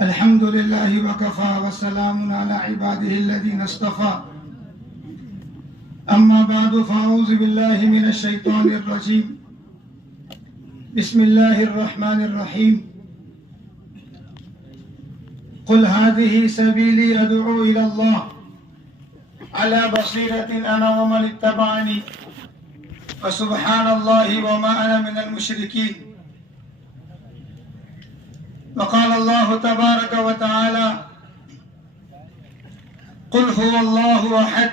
الحمد لله وكفى وسلام على عباده الذين اصطفى أما بعد فأعوذ بالله من الشيطان الرجيم بسم الله الرحمن الرحيم قل هذه سبيلي أدعو إلى الله على بصيرة أنا ومن اتبعني وسبحان الله وما أنا من المشركين. وقال الله تبارك وتعالى قل هو الله أحد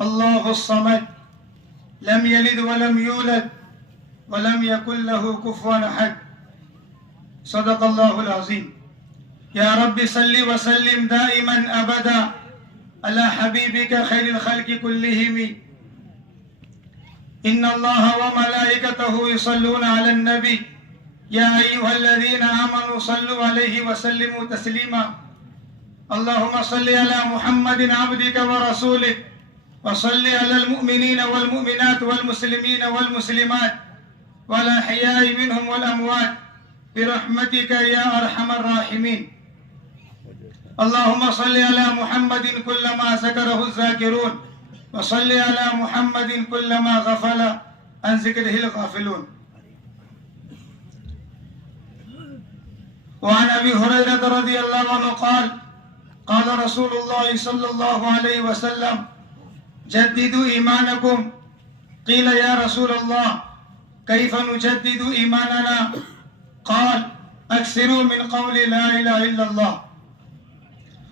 الله الصمد لم يلد ولم يولد ولم يكن له كفوا أحد. صدق الله العظيم. يا رب صل وسلم دائما أبدا على حبيبك خير الخلق كلهم. إن الله وملائكته يصلون على النبي يا أيها الذين آمنوا صلوا عليه وسلموا تسليما. اللهم صل على محمد عبدك ورسولك وصل على المؤمنين والمؤمنات والمسلمين والمسلمات والأحياء منهم والأموات برحمتك يا أرحم الراحمين. اللهم صل على محمد كلما ذكره الذاكرون وصل على محمد كلما غفل عن ذكره الغافلون. وعن أبي هريرة رضي الله عنه قال قال رسول الله صلى الله عليه وسلم جددوا إيمانكم. قيل يا رسول الله كيف نجدد إيماننا؟ قال أكثروا من قول لا إله إلا الله.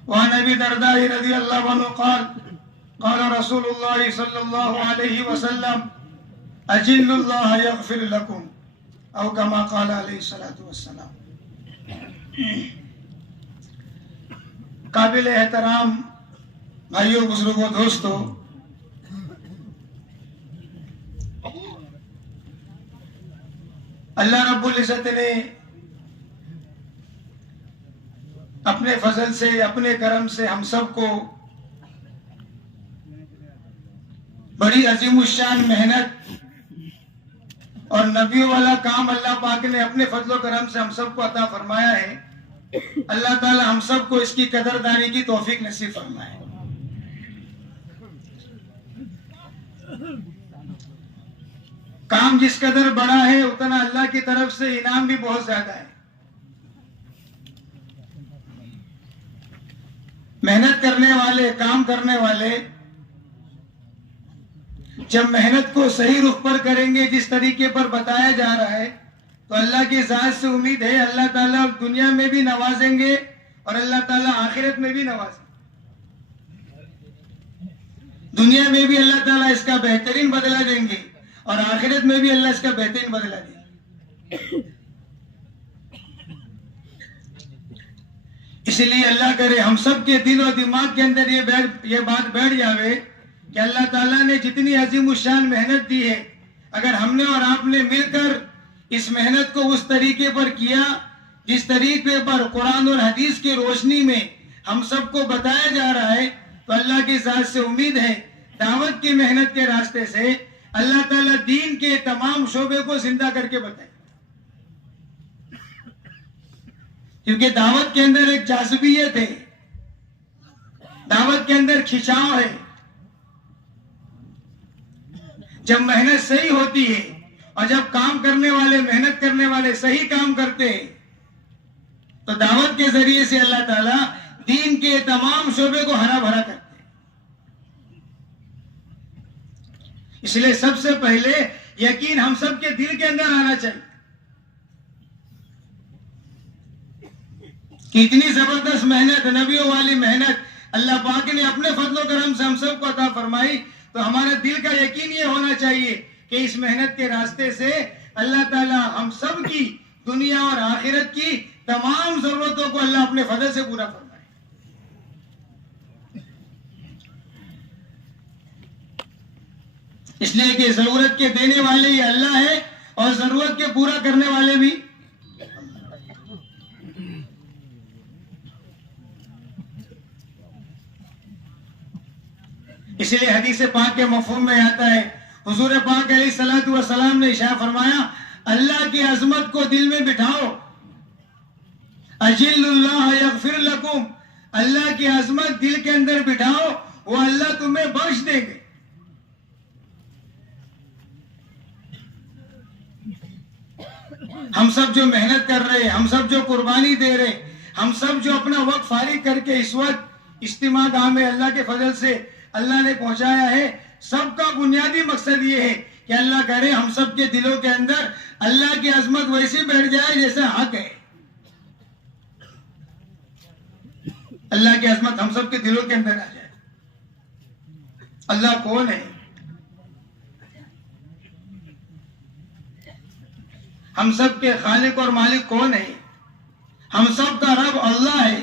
وعن أبي الدرداء رضي الله عنه قال قال رسول الله صلى الله عليه وسلم أجل الله يغفر لكم أو كما قال عليه الصلاة والسلام. قابل احترام بھائیوں بزرگوں دوستو، اللہ رب العزت نے اپنے فضل سے اپنے کرم سے ہم سب کو بڑی عظیم الشان محنت اور نبیوں والا کام اللہ پاک نے اپنے فضل و کرم سے ہم سب کو عطا فرمایا ہے. اللہ تعالی ہم سب کو اس کی قدردانی کی توفیق نصیب فرمائے. کام جس قدر بڑا ہے اتنا اللہ کی طرف سے انعام بھی بہت زیادہ ہے. محنت کرنے والے کام کرنے والے جب محنت کو صحیح رخ پر کریں گے جس طریقے پر بتایا جا رہا ہے تو اللہ کی ذات سے امید ہے اللہ تعالیٰ دنیا میں بھی نوازیں گے اور اللہ تعالیٰ آخرت میں بھی نوازیں گے. دنیا میں بھی اللہ تعالیٰ اس کا بہترین بدلہ دیں گے اور آخرت میں بھی اللہ اس کا بہترین بدلہ دیں گے. اس لیے اللہ کرے ہم سب کے دل و دماغ کے اندر یہ بات بیٹھ جاوے کہ اللہ تعالیٰ نے جتنی عظیم الشان محنت دی ہے اگر ہم نے اور آپ نے مل کر اس محنت کو اس طریقے پر کیا جس طریقے پر قرآن اور حدیث کی روشنی میں ہم سب کو بتایا جا رہا ہے تو اللہ کی ذات سے امید ہے دعوت کی محنت کے راستے سے اللہ تعالیٰ دین کے تمام شعبے کو زندہ کر کے بتائے. کیونکہ دعوت کے اندر ایک جاذبیت ہے، دعوت کے اندر کھچاؤ ہے. جب محنت صحیح ہوتی ہے اور جب کام کرنے والے محنت کرنے والے صحیح کام کرتے ہیں تو دعوت کے ذریعے سے اللہ تعالیٰ دین کے تمام شعبے کو ہرا بھرا کرتے ہیں. اس لیے سب سے پہلے یقین ہم سب کے دل کے اندر آنا چاہیے کہ اتنی زبردست محنت، نبیوں والی محنت اللہ پاک نے اپنے فضل و کرم سے ہم سب کو عطا فرمائی تو ہمارے دل کا یقین یہ ہونا چاہیے کہ اس محنت کے راستے سے اللہ تعالیٰ ہم سب کی دنیا اور آخرت کی تمام ضرورتوں کو اللہ اپنے فضل سے پورا فرمائے. اس لیے کہ ضرورت کے دینے والے یہ اللہ ہے اور ضرورت کے پورا کرنے والے بھی. اس لیے حدیث پاک کے مفہوم میں آتا ہے حضور پاک علیہ الصلوۃ والسلام نے ارشاد فرمایا اللہ کی عظمت کو دل میں بٹھاؤ. اجل اللہ یغفر لکم، اللہ کی عظمت دل کے اندر بٹھاؤ، وہ اللہ تمہیں بخش دیں گے. ہم سب جو محنت کر رہے، ہم سب جو قربانی دے رہے، ہم سب جو اپنا وقت فارغ کر کے اس وقت اجتماع گاہ میں اللہ کے فضل سے اللہ نے پہنچایا ہے، سب کا بنیادی مقصد یہ ہے کہ اللہ کرے ہم سب کے دلوں کے اندر اللہ کی عظمت ویسی بیٹھ جائے جیسے حق ہے. اللہ کی عظمت ہم سب کے دلوں کے اندر آ جائے. اللہ کون ہے؟ ہم سب کے خالق اور مالک کون ہے؟ ہم سب کا رب اللہ ہے.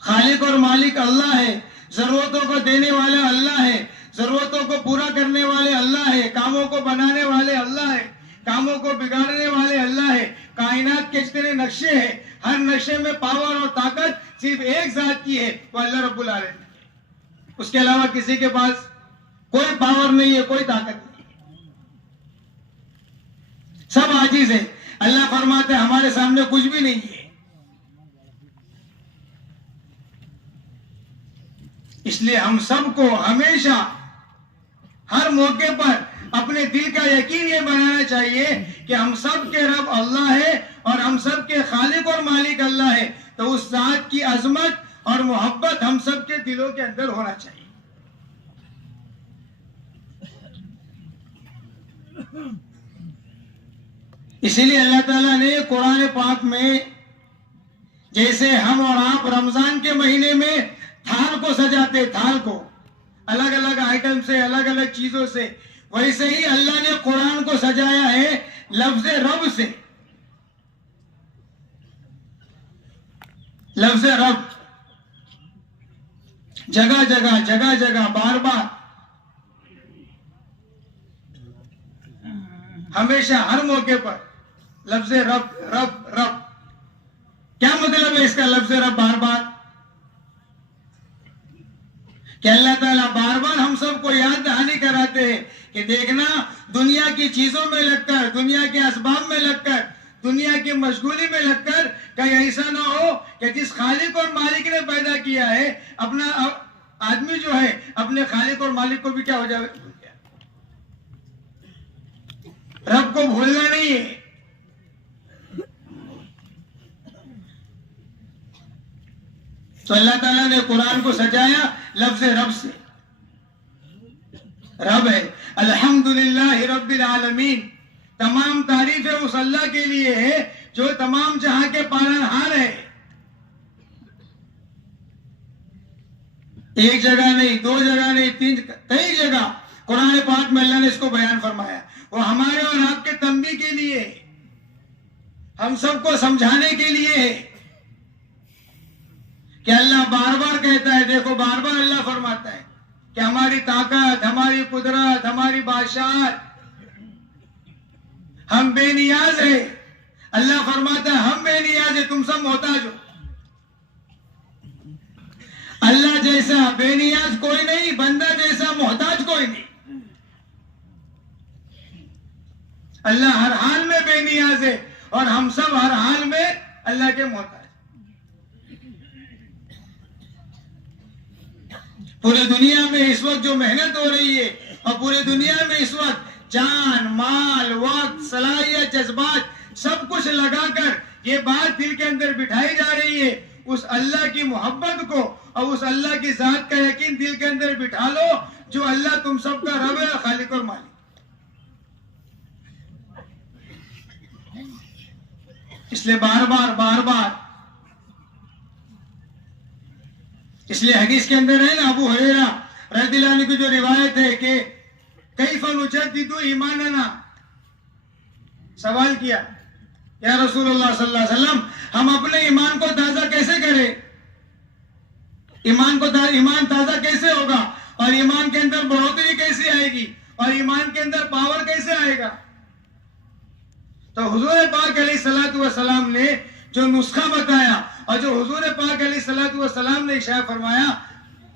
خالق اور مالک اللہ ہے. ضرورتوں کو دینے والا اللہ ہے. ضرورتوں کو پورا کرنے والے اللہ ہے. کاموں کو بنانے والے اللہ ہے. کاموں کو بگاڑنے والے اللہ ہے. کائنات کے جتنے نقشے ہیں، ہر نقشے میں پاور اور طاقت صرف ایک ذات کی ہے، وہ اللہ رب العالمین. اس کے علاوہ کسی کے پاس کوئی پاور نہیں ہے، کوئی طاقت نہیں. سب عاجز ہے. اللہ فرماتے ہیں ہمارے سامنے کچھ بھی نہیں ہے. اس لیے ہم سب کو ہمیشہ ہر موقع پر اپنے دل کا یقین یہ بنانا چاہیے کہ ہم سب کے رب اللہ ہے اور ہم سب کے خالق اور مالک اللہ ہے. تو اس ذات کی عظمت اور محبت ہم سب کے دلوں کے اندر ہونا چاہیے. اسی لیے اللہ تعالیٰ نے قرآن پاک میں جیسے ہم اور آپ رمضان کے مہینے میں تھال کو سجاتے، تھال کو الگ الگ آئٹم سے، الگ الگ چیزوں سے، ویسے ہی اللہ نے قرآن کو سجایا ہے لفظ رب سے. لفظ رب جگہ جگہ جگہ جگہ بار بار ہمیشہ ہر موقع پر لفظ رب رب رب. کیا مطلب ہے اس کا لفظ رب بار بار؟ کہ اللہ تعالیٰ بار بار ہم سب کو یاد دہانی کراتے ہیں کہ دیکھنا، دنیا کی چیزوں میں لگ کر، دنیا کے اسباب میں لگ کر، دنیا کی مشغولی میں لگ کر کہیں ایسا نہ ہو کہ جس خالق اور مالک نے پیدا کیا ہے، اپنا آدمی جو ہے اپنے خالق اور مالک کو بھی کیا ہو جائے، رب کو بھولنا نہیں ہے. تو اللہ تعالیٰ نے قرآن کو سجایا لفظ رب سے. رب ہے الحمدللہ رب العالمین. تمام تعریفیں اس اللہ کے لیے ہے جو تمام جہاں کے پالنہار ہے. ایک جگہ نہیں، دو جگہ نہیں، تین، کئی جگہ قرآن پاک میں اللہ نے اس کو بیان فرمایا. وہ ہمارے اور آپ کے تنبیہ کے لیے، ہم سب کو سمجھانے کے لیے ہے کہ اللہ بار بار کہتا ہے. دیکھو بار بار اللہ فرماتا ہے کہ ہماری طاقت، ہماری قدرت، ہماری بادشاہت، ہم بے نیاز ہیں. اللہ فرماتا ہے ہم بے نیاز ہیں، تم سب محتاج ہو. اللہ جیسا بے نیاز کوئی نہیں، بندہ جیسا محتاج کوئی نہیں. اللہ ہر حال میں بے نیاز ہے اور ہم سب ہر حال میں اللہ کے محتاج. پورے دنیا میں اس وقت جو محنت ہو رہی ہے اور پورے دنیا میں اس وقت جان، مال، وقت، صلاحیت، جذبات سب کچھ لگا کر یہ بات دل کے اندر بٹھائی جا رہی ہے، اس اللہ کی محبت کو اور اس اللہ کی ذات کا یقین دل کے اندر بٹھا لو جو اللہ تم سب کا رب ہے، خالق اور مالک. اس لیے بار بار بار بار، اس لیے حدیث کے اندر ہے نا، ابو ہریرہ رضی اللہ عنہ کی جو روایت ہے کہ کیف نجدد ایماننا، سوال کیا یا رسول اللہ صلی اللہ علیہ وسلم ہم اپنے ایمان کو تازہ کیسے کریں؟ ایمان تازہ کیسے ہوگا اور ایمان کے اندر بڑھوتری کیسے آئے گی اور ایمان کے اندر پاور کیسے آئے گا؟ تو حضور پاک علیہ الصلوۃ والسلام نے جو نسخہ بتایا اور جو حضور پاک علیہ الصلوۃ والسلام نے ارشاد فرمایا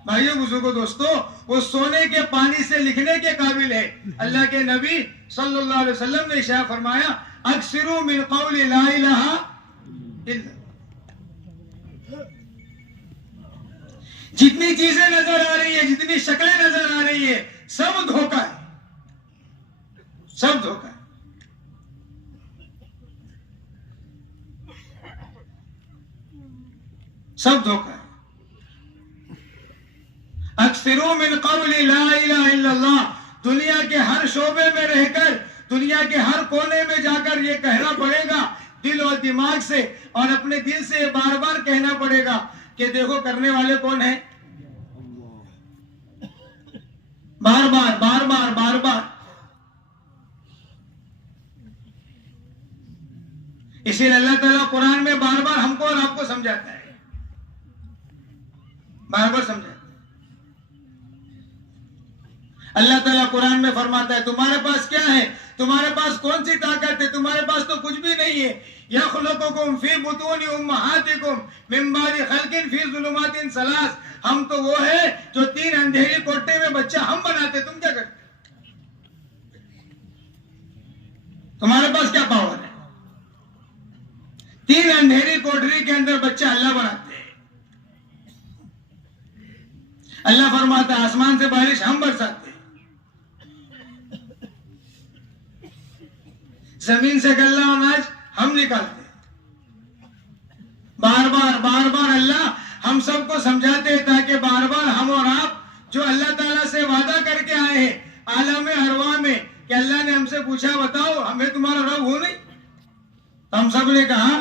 بھائیوں بزرگوں دوستوں، وہ سونے کے پانی سے لکھنے کے قابل ہے۔ اللہ کے نبی صلی اللہ علیہ وسلم نے ارشاد فرمایا اکثروا من قول لا الہ الا اللہ۔ جتنی چیزیں نظر آ رہی ہیں، جتنی شکلیں نظر آ رہی ہیں، سب دھوکہ ہے، سب دھوکہ ہے۔ سب دھوکہ ہے۔ اکثروا من قول لا الہ الا اللہ، دنیا کے ہر شعبے میں رہ کر، دنیا کے ہر کونے میں جا کر یہ کہنا پڑے گا دل اور دماغ سے، اور اپنے دل سے یہ بار بار کہنا پڑے گا کہ دیکھو کرنے والے کون ہیں، بار بار بار بار بار بار۔ اسی لیے اللہ تعالیٰ قرآن میں بار بار ہم کو اور آپ کو سمجھاتا ہے، بار بار سمجھاتا ہے۔ اللہ تعالیٰ قرآن میں فرماتا ہے تمہارے پاس کیا ہے، تمہارے پاس کون سی طاقت ہے، تمہارے پاس تو کچھ بھی نہیں ہے۔ یخلقکم فی بطون امہاتکم من بعد خلق فی ظلمات ثلاث، ہم تو وہ ہے جو 3 اندھیری کوٹھے میں بچہ ہم بناتے، تم کیا کرتے؟ تمہارے پاس کیا پاور ہے؟ 3 اندھیری کوٹری کے اندر بچہ اللہ بناتے ہیں۔ اللہ فرماتا ہے آسمان سے بارش ہم برساتے، زمین سے غلہ اناج ہم نکالتے۔ بار بار بار بار اللہ ہم سب کو سمجھاتے ہیں تاکہ بار بار ہم اور آپ جو اللہ تعالیٰ سے وعدہ کر کے آئے ہیں عالم ارواح میں کہ اللہ نے ہم سے پوچھا بتاؤ ہمیں تمہارا رب ہو نہیں، تو ہم سب نے کہا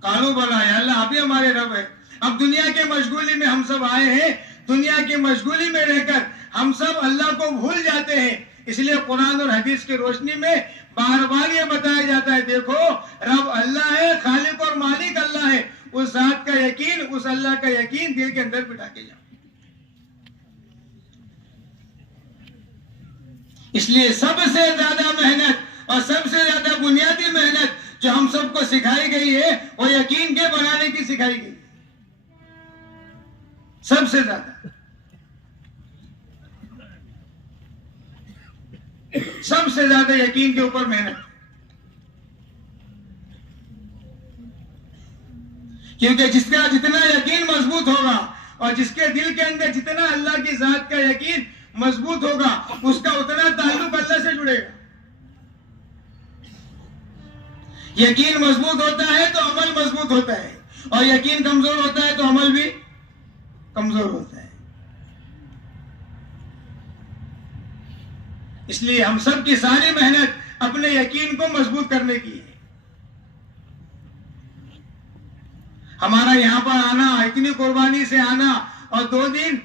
قالوا بلا یا اللہ آپ ہی ہمارے رب ہے۔ اب دنیا کے مشغولی میں ہم سب آئے ہیں، دنیا کی مشغولی میں رہ کر ہم سب اللہ کو بھول جاتے ہیں۔ اس لیے قرآن اور حدیث کی روشنی میں بار بار یہ بتایا جاتا ہے دیکھو رب اللہ ہے، خالق اور مالک اللہ ہے، اس ذات کا یقین، اس اللہ کا یقین دل کے اندر بٹھا کے جاؤ۔ اس لیے سب سے زیادہ محنت اور سب سے زیادہ بنیادی محنت جو ہم سب کو سکھائی گئی ہے وہ یقین کے بنانے کی سکھائی گئی، سب سے زیادہ یقین کے اوپر محنت، کیونکہ جس کا جتنا یقین مضبوط ہوگا اور جس کے دل کے اندر جتنا اللہ کی ذات کا یقین مضبوط ہوگا اس کا اتنا تعلق اللہ سے جڑے گا۔ یقین مضبوط ہوتا ہے تو عمل مضبوط ہوتا ہے، اور یقین کمزور ہوتا ہے تو عمل بھی کمزور ہوتا ہے۔ اس لیے ہم سب کی ساری محنت اپنے یقین کو مضبوط کرنے کی ہے۔ ہمارا یہاں پر آنا، اتنی قربانی سے آنا اور 2 دن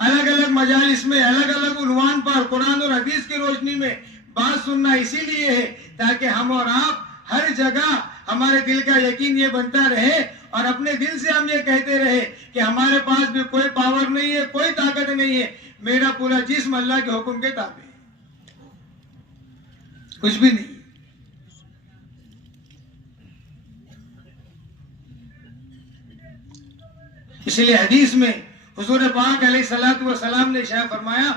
الگ الگ مجالس میں الگ الگ عنوان پر قرآن اور حدیث کی روشنی میں بات سننا اسی لیے ہے تاکہ ہم اور آپ ہر جگہ ہمارے دل کا یقین یہ بنتا رہے اور اپنے دل سے ہم یہ کہتے رہے کہ ہمارے پاس بھی کوئی پاور نہیں ہے، کوئی طاقت نہیں ہے، میرا پورا جسم اللہ کے حکم کے تابع ہے، کچھ بھی نہیں۔ اسی لیے حدیث میں حضور پاک علیہ الصلوۃ والسلام نے ارشاد فرمایا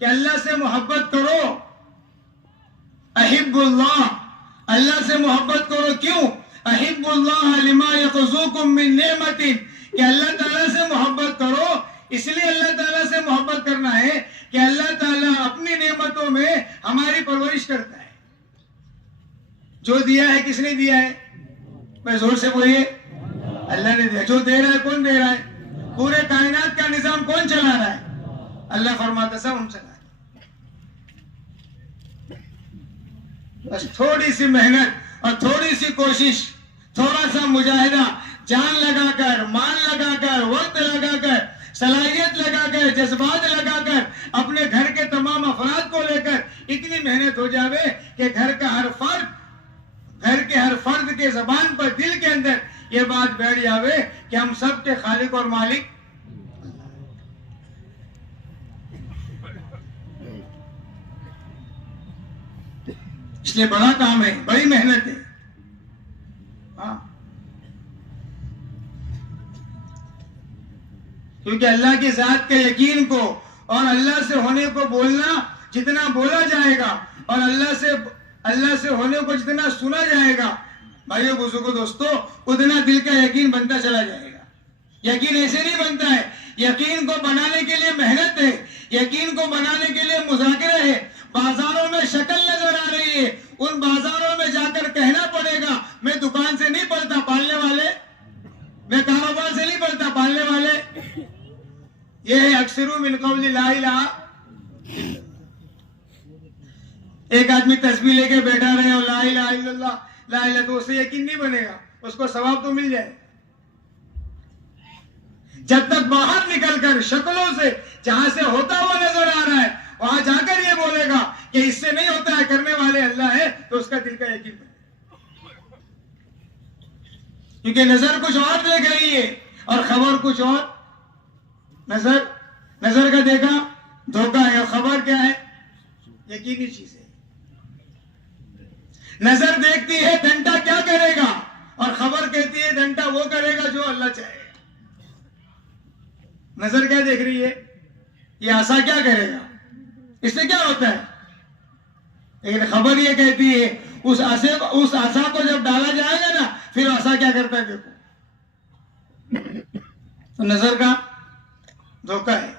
کہ اللہ سے محبت کرو، احب اللہ، اللہ سے محبت کرو، کیوں؟ احب اللہ لما یغزوکم من نعمت، کہ اللہ تعالیٰ سے محبت کرو، اس لیے اللہ تعالیٰ سے محبت کرنا ہے کہ اللہ تعالیٰ اپنی نعمتوں میں ہماری پرورش کرتا ہے۔ جو دیا ہے کس نے دیا ہے؟ میں زور سے بولیے، اللہ نے دیا۔ جو دے رہا ہے کون دے رہا ہے؟ پورے کائنات کا نظام کون چلا رہا ہے؟ اللہ فرماتا سب ہم چلا رہے ہیں۔ بس تھوڑی سی محنت اور تھوڑی سی کوشش، تھوڑا سا مجاہدہ، جان لگا کر، مال لگا کر، وقت لگا کر، صلاحیت لگا کر، جذبات لگا کر، اپنے گھر کے تمام افراد کو لے کر اتنی محنت ہو جاوے کہ گھر کے ہر فرد کے زبان پر، دل کے اندر یہ بات بیٹھ جاوے کہ ہم سب کے خالق اور مالک۔ اس لیے بڑا کام ہے، بڑی محنت ہے۔ کیونکہ اللہ کی ذات کے یقین کو اور اللہ سے ہونے کو بولنا جتنا بولا جائے گا اور اللہ سے ہونے کو جتنا سنا جائے گا بھائیو بزرگوں دوستو اتنا دل کا یقین بنتا چلا جائے گا. یقین ایسے نہیں بنتا ہے. یقین کو بنانے کے لیے محنت ہے. یقین کو بنانے کے لیے مذاکرہ ہے. بازاروں میں شکل نظر آ رہی ہے, ان بازاروں میں جا کر کہنا پڑے گا میں دکان سے نہیں پڑھتا پالنے والے, میں کاروبار سے نہیں پڑھتا پالنے والے. یہ ہے اکثر من قول لا الہ. ایک آدمی تسبیح لے کے بیٹھا رہے اور لا الہ الا اللہ لا الہ, تو اسے یقین نہیں بنے گا, اس کو ثواب تو مل جائے. جب تک باہر نکل کر شکلوں سے جہاں سے ہوتا ہوا نظر آ رہا ہے وہاں جا کر یہ بولے گا کہ اس سے نہیں ہوتا ہے, کرنے والے اللہ ہے, تو اس کا دل کا یقین بنے گا. کیونکہ نظر کچھ اور دیکھ رہی ہے اور خبر کچھ اور. نظر کا دیکھا دھوکہ ہے اور خبر کیا ہے, یقینی چیز ہے. نظر دیکھتی ہے ڈنڈا کیا کرے گا اور خبر کہتی ہے ڈنڈا وہ کرے گا جو اللہ چاہے. نظر کیا دیکھ رہی ہے, یہ عصا کیا کرے گا, اس سے کیا ہوتا ہے, لیکن خبر یہ کہتی ہے اس عصا کو جب ڈالا جائے گا نا پھر عصا کیا کرتا ہے دیکھو. تو نظر کا دھوکہ ہے.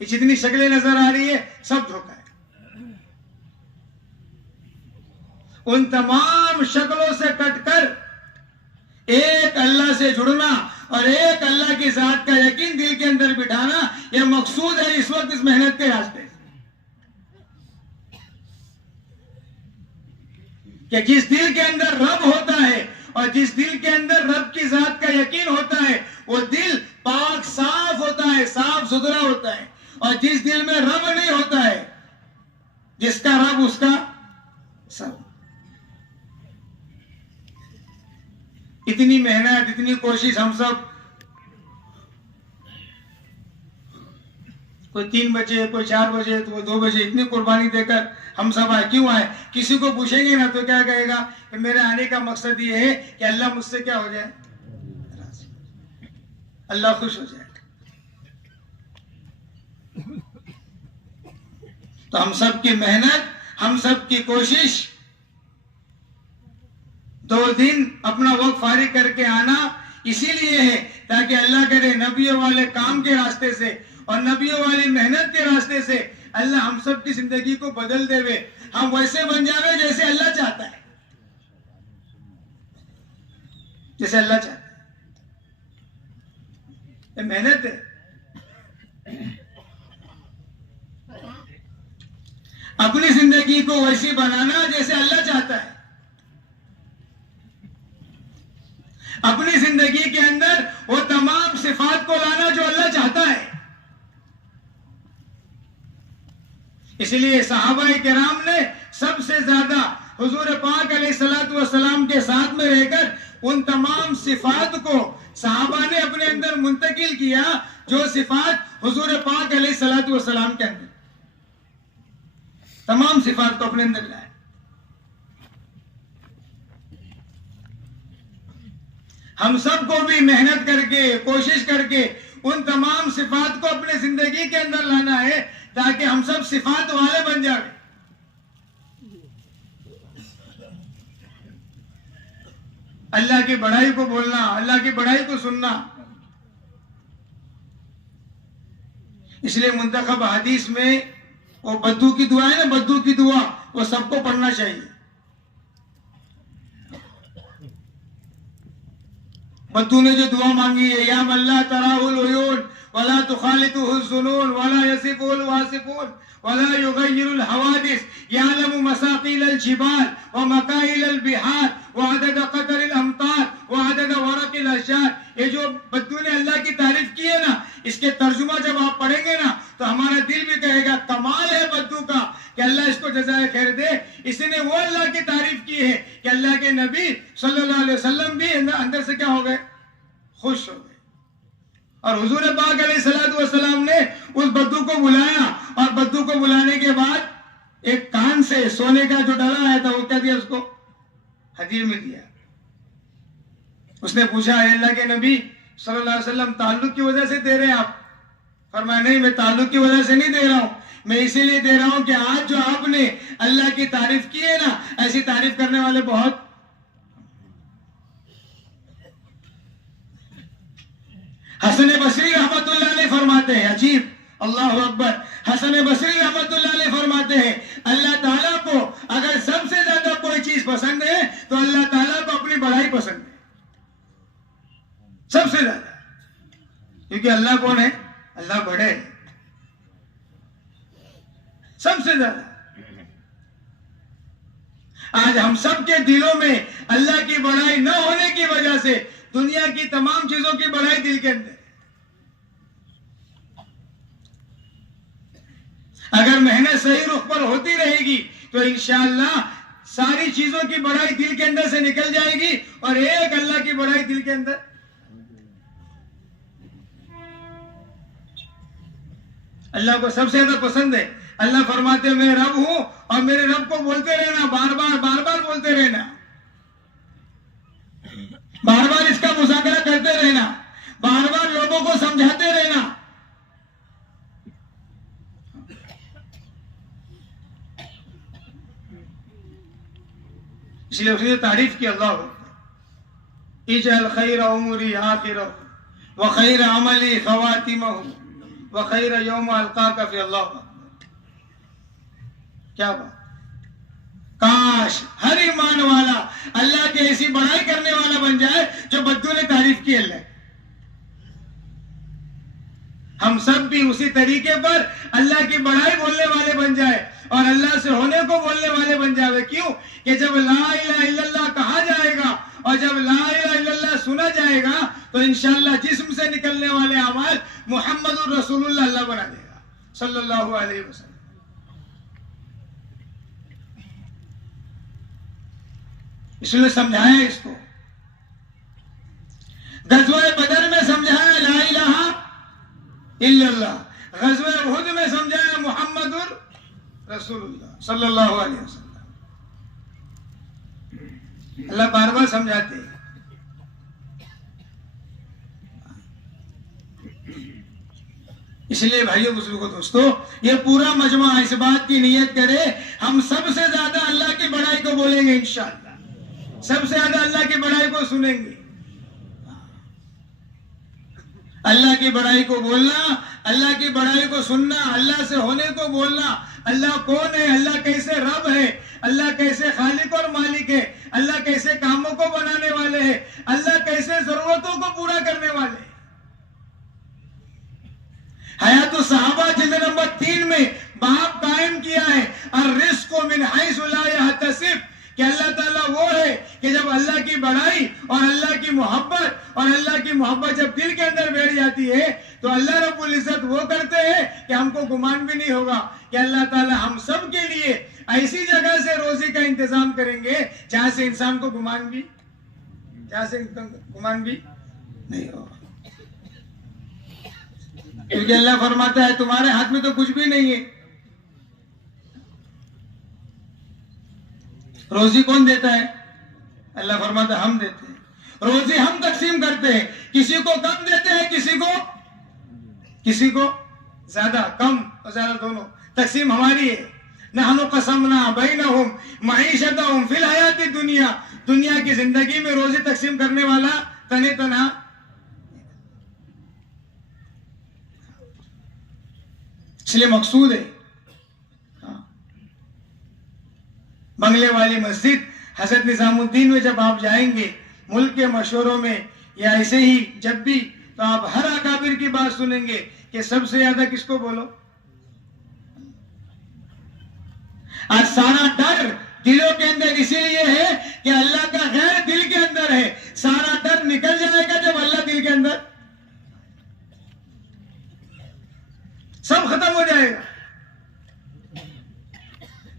یہ جتنی شکلیں نظر آ رہی ہے سب دھوکہ ہے. ان تمام شکلوں سے کٹ کر ایک اللہ سے جڑنا اور ایک اللہ کی ذات کا یقین دل کے اندر بٹھانا, یہ مقصود ہے اس وقت اس محنت کے راستے سے. کہ جس دل کے اندر رب ہوتا ہے اور جس دل کے اندر رب کی ذات کا یقین ہوتا ہے وہ دل پاک صاف ہوتا ہے, صاف ستھرا ہوتا ہے. اور جس دل میں رب نہیں ہوتا ہے, جس کا رب اس کا سب. اتنی محنت اتنی کوشش ہم سب, کوئی 3 بجے کوئی 4 بجے کوئی 2 بجے اتنی قربانی دے کر ہم سب آئے. کیوں آئے؟ کسی کو پوچھیں گے نا تو کیا کہے گا کہ میرے آنے کا مقصد یہ ہے کہ اللہ مجھ سے کیا ہو جائے, اللہ خوش ہو جائے. تو ہم سب کی محنت ہم سب کی کوشش 2 دن اپنا وقت فارغ کر کے آنا اسی لیے ہے تاکہ اللہ کرے نبیوں والے کام کے راستے سے اور نبیوں والی محنت کے راستے سے اللہ ہم سب کی زندگی کو بدل دے وے. ہم ویسے بن جاوے جیسے اللہ چاہتا ہے, جیسے اللہ چاہتا ہے. یہ محنت ہے. اپنی زندگی کو ویسی بنانا جیسے اللہ چاہتا ہے. اپنی زندگی کے اندر وہ تمام صفات کو لانا جو اللہ چاہتا ہے. اس لیے صحابہ کرام نے سب سے زیادہ حضور پاک علیہ الصلوۃ والسلام کے ساتھ میں رہ کر ان تمام صفات کو صحابہ نے اپنے اندر منتقل کیا جو صفات حضور پاک علیہ الصلوۃ والسلام کے اندر, تمام صفات کو اپنے اندر لائے. ہم سب کو بھی محنت کر کے کوشش کر کے ان تمام صفات کو اپنے زندگی کے اندر لانا ہے تاکہ ہم سب صفات والے بن جائیں. اللہ کی بڑائی کو بولنا, اللہ کی بڑائی کو سننا. اس لیے منتخب حدیث میں وہ بدو کی دعا ہے نا, بدو کی دعا وہ سب کو پڑھنا چاہیے. بدو نے جو دعا مانگی ہے, یا من لا تراہ العیون ولا تخالطه الظنون ولا يصفه الواصفون ولا يغير الحوادث يعلم مساقيل الجبال ومكائل البحار وعدد قطر الامطار وعدد ورق الاشجار. یہ جو بدو نے اللہ کی تعریف کی ہے نا, اس کے ترجمہ جب آپ پڑھیں گے نا تو ہمارا دل بھی کہے گا کمال ہے بدو کا کہ اللہ اس کو جزائے خیر دے. اس نے وہ اللہ کی تعریف کی ہے کہ اللہ کے نبی صلی اللہ علیہ وسلم بھی اندر سے کیا ہو گئے, خوش ہو گئے. اور حضور پاک علیہ الصلوۃ والسلام نے اس بدو کو بلایا اور بدو کو بلانے کے بعد ایک کان سے سونے کا جو ڈلا آیا تھا وہ کیا دیا, اس کو حدیث میں دیا. اس نے پوچھا اے اللہ کے نبی صلی اللہ علیہ وسلم تعلق کی وجہ سے دے رہے آپ, فرمایا نہیں، میں تعلق کی وجہ سے نہیں دے رہا ہوں، میں اسی لیے دے رہا ہوں کہ آج جو آپ نے اللہ کی تعریف کی ہے نا، ایسی تعریف کرنے والے بہت. حسن بصری رحمت اللہ علیہ فرماتے ہیں، عجیب، اللہ اکبر، حسن بصری رحمت اللہ علیہ فرماتے ہیں اللہ تعالیٰ کو اگر سب سے زیادہ کوئی چیز پسند ہے تو اللہ تعالیٰ کو اپنی بڑائی پسند ہے، سب سے زیادہ. کیونکہ اللہ کون ہے؟ اللہ بڑے ہے سب سے زیادہ. آج ہم سب کے دلوں میں اللہ کی بڑائی نہ ہونے کی وجہ سے دنیا کی تمام چیزوں کی بڑائی دل کے اندر. اگر محنت صحیح رخ پر ہوتی رہے گی تو انشاءاللہ ساری چیزوں کی بڑائی دل کے اندر سے نکل جائے گی اور ایک اللہ کی بڑائی دل کے اندر. اللہ کو سب سے زیادہ پسند ہے. اللہ فرماتے میں رب ہوں اور میرے رب کو بولتے رہنا، بار بار بار بار بولتے رہنا، بار بار اس کا مذاکرہ کرتے رہنا، بار بار لوگوں کو سمجھاتے رہنا. اس لیے اس نے تعریف کی اللہ اجعل خیر اموری آخرہ وخیر عملی خواتمہ وخیر یوم القاک فی. اللہ کیا بات. کاش ہر ایمان والا اللہ کے ایسی بڑائی کرنے والا بن جائے جو بدو نے تعریف کی اللہ. ہم سب بھی اسی طریقے پر اللہ کی بڑائی بولنے والے بن جائے اور اللہ سے ہونے کو بولنے والے بن جائے. کیوں کہ جب لا الہ الا اللہ کہا جائے گا اور جب لا الہ الا اللہ سنا جائے گا تو انشاءاللہ جسم سے نکلنے والے اعمال محمد الرسول اللہ اللہ بنا دے گا صلی اللہ علیہ وسلم. اس لیے سمجھایا اس کو. غزوہ بدر میں سمجھایا لا الہ الا اللہ، غزوہ احد میں سمجھایا محمد رسول اللہ صلی اللہ علیہ وسلم. اللہ بار بار سمجھاتے ہیں. اس لیے بھائیو بزرگوں دوستو، یہ پورا مجمع اس بات کی نیت کرے ہم سب سے زیادہ اللہ کی بڑائی کو بولیں گے انشاءاللہ، سب سے زیادہ اللہ کی بڑائی کو سنیں گے. اللہ کی بڑائی کو بولنا، اللہ کی بڑائی کو سننا، اللہ سے ہونے کو بولنا. اللہ کون ہے، اللہ کیسے رب ہے، اللہ کیسے خالق اور مالک ہے، اللہ کیسے کاموں کو بنانے والے ہیں، اللہ کیسے ضرورتوں کو پورا کرنے والے ہیں. حیات الصحابہ جلد نمبر 3 میں باب قائم کیا ہے الرزق من حیث لا یحتسب، کہ اللہ تعالیٰ وہ ہے کہ جب اللہ کی بڑائی اور اللہ کی محبت جب دل کے اندر بیٹھ جاتی ہے تو اللہ رب العزت وہ کرتے ہیں کہ ہم کو گمان بھی نہیں ہوگا کہ اللہ تعالیٰ ہم سب کے لیے ایسی جگہ سے روزی کا انتظام کریں گے جہاں سے انسان کو گمان بھی نہیں ہوگا. کیونکہ اللہ فرماتا ہے تمہارے ہاتھ میں تو کچھ بھی نہیں ہے. روزی کون دیتا ہے؟ اللہ فرماتا ہے ہم دیتے ہیں. روزی ہم تقسیم کرتے ہیں، کسی کو کم دیتے ہیں، کسی کو زیادہ، کم اور زیادہ دونوں تقسیم ہماری ہے. نحن قسمنا بینہم معیشتہم فی الحیات الدنیا، دنیا کی زندگی میں روزی تقسیم کرنے والا تنہا تنہا. اس لیے مقصود ہے بنگلے والی مسجد حضرت نظام الدین میں جب آپ جائیں گے ملک کے مشوروں میں یا ایسے ہی جب بھی، تو آپ ہر اکابر کی بات سنیں گے کہ سب سے زیادہ کس کو بولو. آج سارا ڈر دلوں کے اندر اسی لیے ہے کہ اللہ کا غیر دل کے اندر ہے. سارا ڈر نکل جائے گا جب اللہ دل کے اندر، سب ختم ہو جائے گا.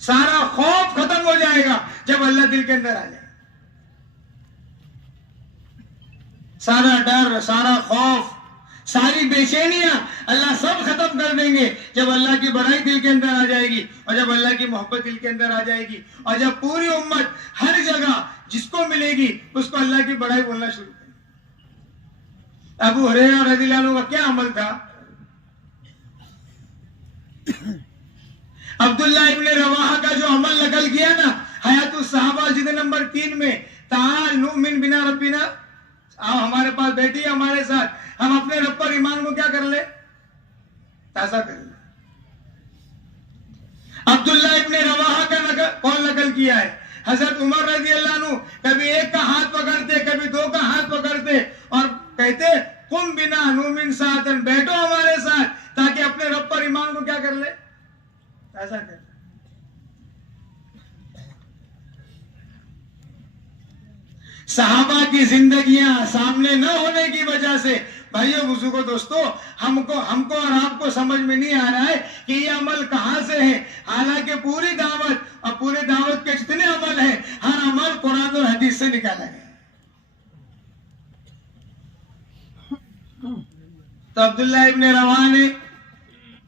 سارا خوف ختم ہو جائے گا جب اللہ دل کے اندر آ جائے. سارا ڈر، سارا خوف، ساری بے چینیاں اللہ سب ختم کر دیں گے جب اللہ کی بڑائی دل کے اندر آ جائے گی اور جب اللہ کی محبت دل کے اندر آ جائے گی اور جب پوری امت ہر جگہ جس کو ملے گی اس کو اللہ کی بڑائی بولنا شروع کرے. ابو ہریرہ رضی اللہ عنہ کا کیا عمل تھا؟ عبداللہ ابن رواحہ کا جو عمل نقل کیا نا حیات الصحابہ جلد نمبر 3 میں، تعال نؤمن بنا ربنا، آؤ ہمارے پاس بیٹھی ہے ہمارے ساتھ، ہم اپنے رب پر ایمان کو کیا کر لے، تازہ کر لے۔ عبداللہ ابن رواحہ کا قول نقل کیا ہے، حضرت عمر رضی اللہ عنہ کبھی ایک کا ہاتھ پکڑتے، کبھی دو کا ہاتھ پکڑتے اور کہتے قم بنا نؤمن ساعتن، بیٹھو ہمارے ساتھ تاکہ اپنے رب پر ایمان کو کیا کر لے، تازہ کر لے۔ صحابہ کی زندگیاں سامنے نہ ہونے کی وجہ سے بھائیو بزرگوں دوستو ہم کو اور آپ کو سمجھ میں نہیں آ رہا ہے کہ یہ عمل کہاں سے ہے، حالانکہ پوری دعوت اور پورے دعوت کے جتنے عمل ہیں ہر عمل قرآن اور حدیث سے نکالا گیا۔ تو عبداللہ ابن رواحہ نے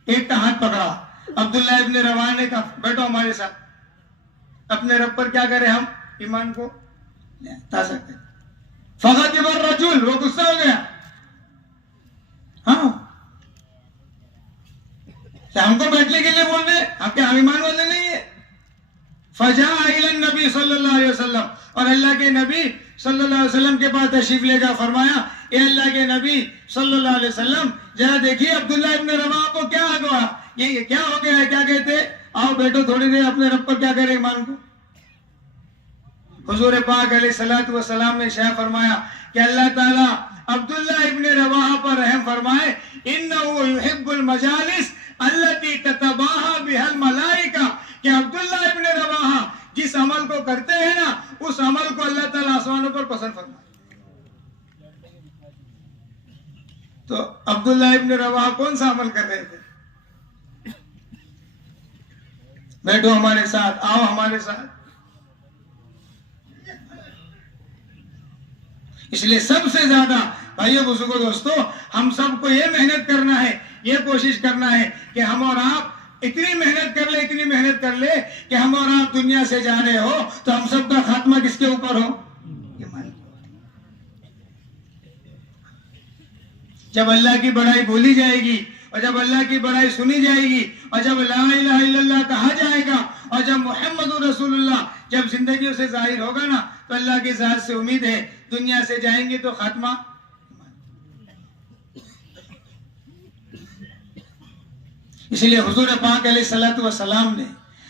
ایک کا ہاتھ پکڑا، عبداللہ ابن رواحہ نے کہا بیٹھو ہمارے ساتھ، اپنے رب پر کیا کریں ہم ایمان کو تازہ کریں۔ فغضب الرجل، وہ غصہ ہو گیا، ہاں ہم کو بیٹھنے کے لیے بول رہے آپ کے ہم ایمان والے نہیں ہیں۔ فجاء الی النبی صلی اللہ علیہ وسلم، اور اللہ کے نبی صلی اللہ علیہ وسلم کے پاس تشریف لے کر فرمایا اے اللہ کے نبی صلی اللہ علیہ وسلم ذرا دیکھیے عبداللہ ابن رواحہ کو کیا ہوا، یہ کیا ہو گیا ہے، کیا کہتے آؤ بیٹھو تھوڑی دیر اپنے رب پر کیا کرے ایمان کو۔ حضور پاک علیہ الصلوۃ والسلام نے شاہ فرمایا کہ اللہ تعالیٰ عبداللہ ابن رواحہ پر رحم فرمائے، انہ یحب المجالس التی تتباہی بها الملائکہ، کہ عبداللہ ابن رواحہ جس عمل کو کرتے ہیں نا اس عمل کو اللہ تعالیٰ آسمانوں پر پسند فرمائے۔ تو عبداللہ ابن رواحہ کون سا عمل کر رہے تھے، بیٹھو ہمارے ساتھ، آؤ ہمارے ساتھ۔ اس لیے سب سے زیادہ بھائیو بزرگوں دوستو ہم سب کو یہ محنت کرنا ہے، یہ کوشش کرنا ہے کہ ہم اور آپ اتنی محنت کر لے کہ ہم اور آپ دنیا سے جا رہے ہو تو ہم سب کا خاتمہ کس کے اوپر ہو، ایمان۔ جب اللہ کی بڑائی بولی جائے گی اور جب اللہ کی بڑائی سنی جائے گی اور جب لا الہ الا اللہ کہا جائے گا اور جب محمد رسول اللہ جب زندگیوں سے ظاہر ہوگا نا تو اللہ کی ذات سے امید ہے دنیا سے جائیں گے تو خاتمہ۔ اس لیے حضور پاک علیہ الصلوۃ والسلام نے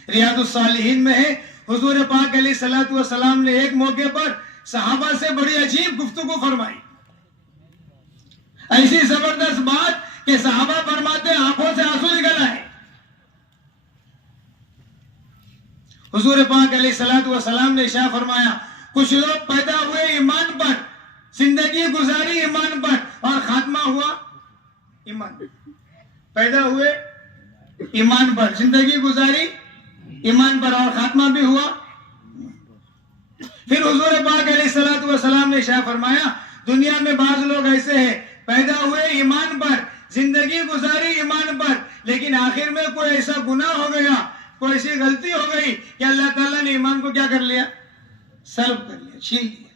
ریاض الصالحین میں ہے، حضور پاک علیہ الصلوۃ والسلام نے ایک موقع پر صحابہ سے بڑی عجیب گفتگو فرمائی، ایسی زبردست بات کہ صحابہ فرماتے آنکھوں سے آنسو نکل آئے۔ حضور پاک علیہ الصلوۃ والسلام نے ارشاد فرمایا کچھ لوگ پیدا ہوئے ایمان پر، زندگی گزاری ایمان پر اور خاتمہ ہوا ایمان پر۔ پیدا ہوئے ایمان پر، زندگی گزاری ایمان پر اور خاتمہ بھی ہوا۔ پھر حضور پاک علیہ الصلوۃ والسلام نے ارشاد فرمایا دنیا میں بعض لوگ ایسے ہیں پیدا ہوئے ایمان پر، زندگی گزاری ایمان پر، لیکن آخر میں کوئی ایسا گناہ ہو گیا، کوئی ایسی غلطی ہو گئی کہ اللہ تعالیٰ نے ایمان کو کیا کر لیا، سلب کر لیا، چھین لیا۔